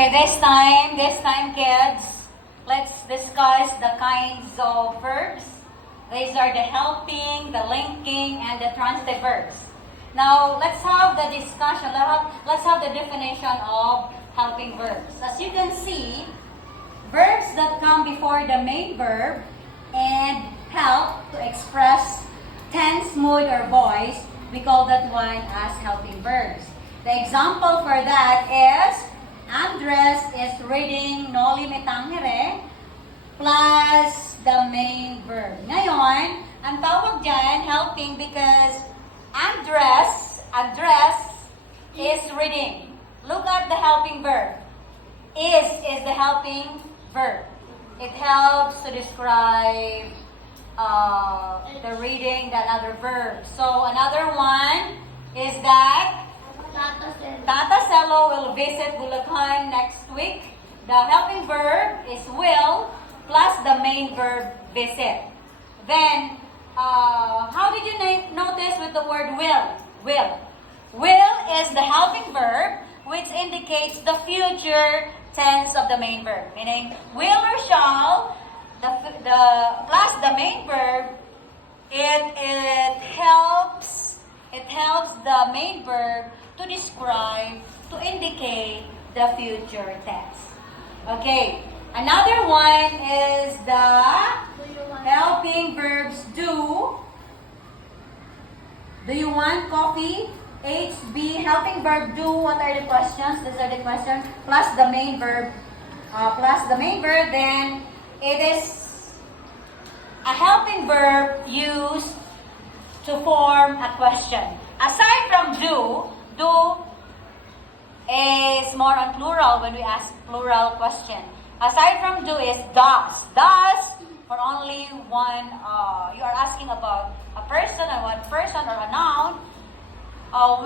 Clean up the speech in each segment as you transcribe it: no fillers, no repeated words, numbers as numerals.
Okay, this time, kids, let's discuss the kinds of verbs. These are the helping, the linking, and the transitive verbs. Now, let's have the discussion. Let's have the definition of helping verbs. As you can see, verbs that come before the main verb and help to express tense, mood, or voice, we call that one as helping verbs. The example for that is Andres is reading Noli Me Tangere plus the main verb. Ngayon, ang tawag dyan, helping, because Andres is reading. Look at the helping verb. Is the helping verb. It helps to describe the reading, the another verb. So, another one is that Tata Celo will visit Bulacan next week. The helping verb is will plus the main verb visit. Then, how did you notice with the word will? Will is the helping verb which indicates the future tense of the main verb. Meaning, will or shall, the plus the main verb, it helps the main verb to describe, to indicate the future tense. Okay, another one is the helping verbs do. Do you want coffee? HB, helping verb do. What are the questions? These are the questions. Plus the main verb. Then it is a helping verb used to form a question. Aside from do is more on plural when we ask plural question. Aside from do is does. Does for only one, you are asking about a person or one person or a noun. How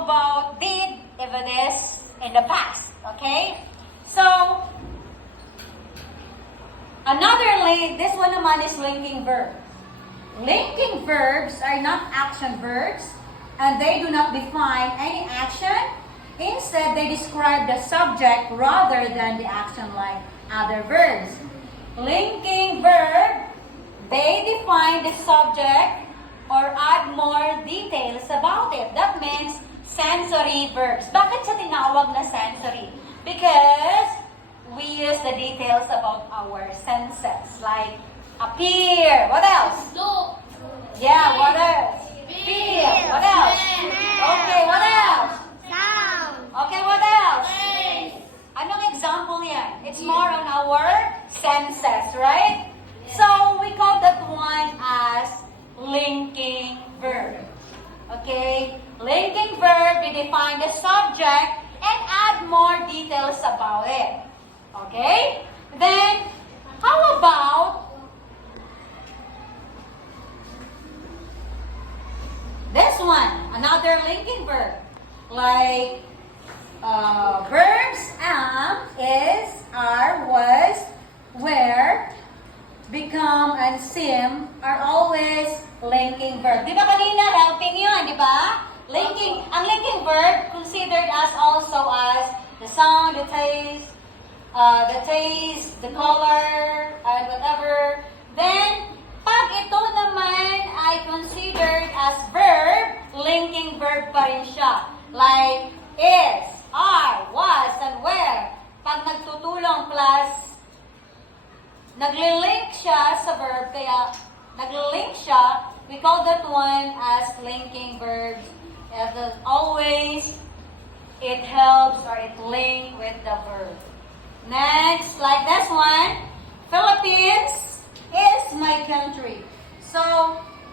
about did if it is in the past, okay? So, this one naman is linking verb. Linking verbs are not action verbs and they do not define any action. Instead, they describe the subject rather than the action like other verbs. Linking verb, they define the subject or add more details about it. That means sensory verbs. Bakit siya tinawag na sensory? Because we use the details about our senses. Like appear. What else? Look. Yeah, what else? Feel. What else? Okay, what else? Sound. Okay, what else? Taste. Anong example yan? It's more on our senses, right? So, we call that one as linking verb. Okay? Linking verb, we define the subject and add more details about it. Okay? Then, how about this one? Another linking verb. Like, verbs am, is, are, was, were, become, and seem are always linking verb. Di ba kanina helping yun, di ba? Linking, ang linking verb considered as also as the sound, the taste, the color, and whatever. Then, pag ito naman ay considered as verb, linking verb pa rin siya. Like, is, are, was, and were. Pag nagtutulong plus, naglilink siya sa verb, kaya naglilink siya, we call that one as linking verbs. As always, it helps or it link with the verb. Next, like this one, Philippines is my country. So,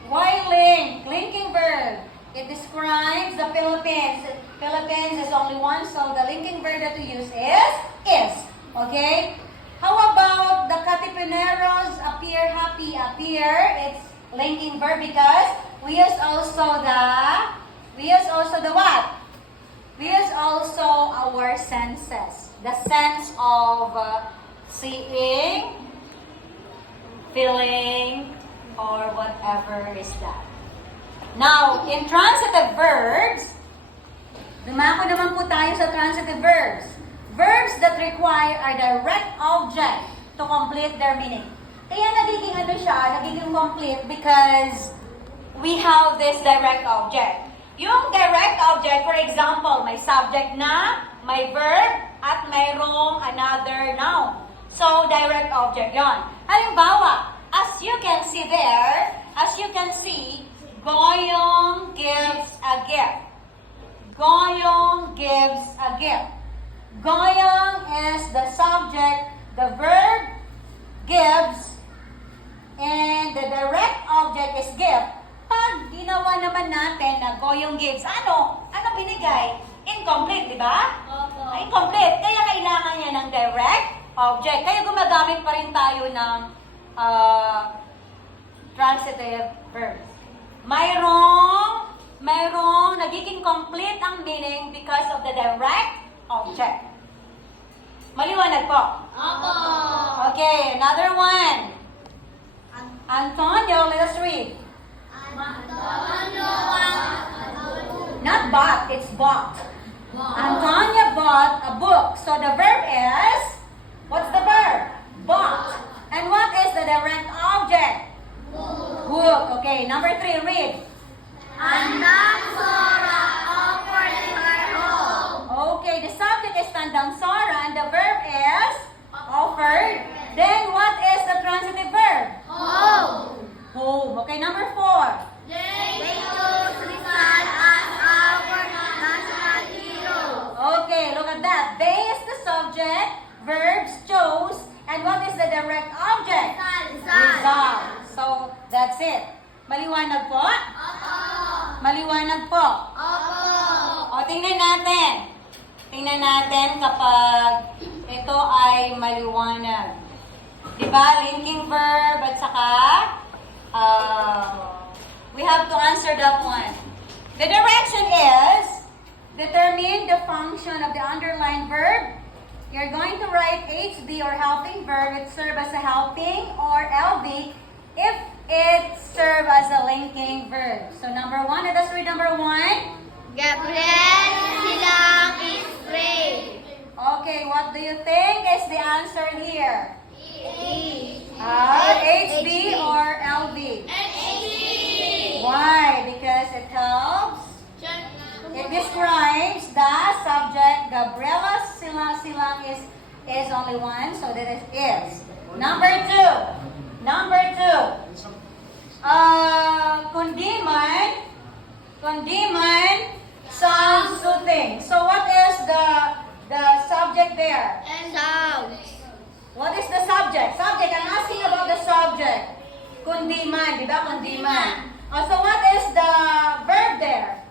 why link? Linking verb. It describes the Philippines. Philippines is only one, so the linking verb that we use is. Okay? How about the Katipuneros appear happy? Appear, it's linking verb because we use also the what? We use also our senses. The sense of seeing, feeling, or whatever is that. Now, in transitive verbs, dumako naman po tayo sa transitive verbs. verbs that require a direct object to complete their meaning. Kaya nagiging ano siya, nagiging complete because we have this direct object. Yung direct object, for example, may subject na, may verb, at mayroong another noun. So, direct object yon. Halimbawa, as you can see there, Goyong gives a gift. Goyong gives a gift. Goyong is the subject, the verb gives, and the direct object is gift. Pag ginawa naman natin na Goyong gives, ano? Ano binigay? Incomplete, di ba? Incomplete. Kaya kailangan niya ng direct object. Kaya gumagamit pa rin tayo ng transitive verbs. Mayroong nagiging complete ang meaning because of the direct object. Maliwanag po? Opo. Okay, another one. Antonio, let us read. Not bought, it's bought. Antonia bought a book. So the verb is, what's the verb? Bought. And what is the direct object? Book. Okay, number 3, read. Tandang Sora offered her home. Okay, the subject is Tandang Sora and the verb is offered. Then what is the transitive verb? Home. Home. Okay, number 4. They chose Rizal as our national hero. Okay, look at that. They is the subject, verbs chose, and what is the direct object? Rizal. So, that's it. Maliwanag po? Opo. Maliwanag po. Opo. O, tingnan natin. Tingnan natin kapag ito ay maliwanag. Diba? Linking verb at saka we have to answer that one. The direction is determine the function of the underlined verb. You're going to write HB or helping verb. It serves as a helping or LV if it serves as a linking verb. So number 1, let us read number 1. Gabriel Silang is brave. Okay, what do you think is the answer here? HB or LV? Why? Because it helps. It describes the subject. Gabriela Silang is only one, so that it is. Number 2. Kundiman sounds soothing. So what is the subject there? Sounds. What is the subject? Subject, I'm asking about the subject. Kundiman, di ba? Kundiman. So what is the verb there?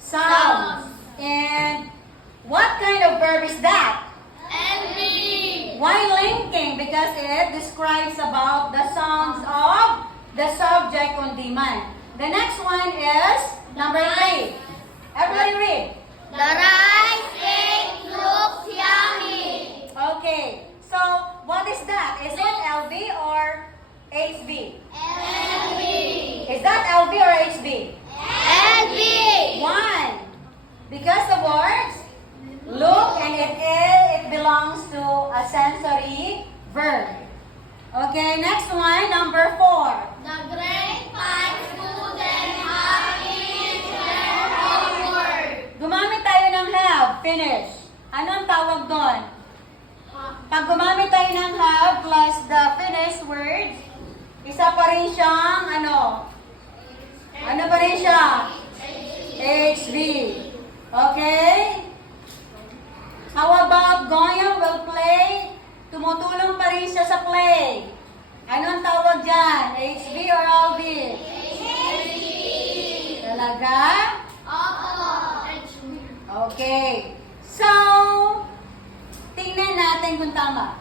Sounds. And what kind of verb is that? Envy. Why linking? Because it describes about the sounds of the subject kundiman. The next one is number 3. Everybody read. The rice cake looks yummy. Okay. So, what is that? Is it LV or HB? Envy. Is that LV or HB? Envy. One. Because the words look and it belongs to a sensory verb. Okay, next one, number 4. The grade 5 student have finished their homework. Gumamit tayo ng have, finish. Ano ang tawag doon? Pag gumamit tayo ng have plus the finished words, isa pa rin siyang ano? Ano pa rin siya? HB. Okay? How about Goyong will play? Tumutulong pa rin siya sa play. Ano ang tawag dyan? HB or LV? HB. Talaga? Opo. Okay. So, tingnan natin kung tama.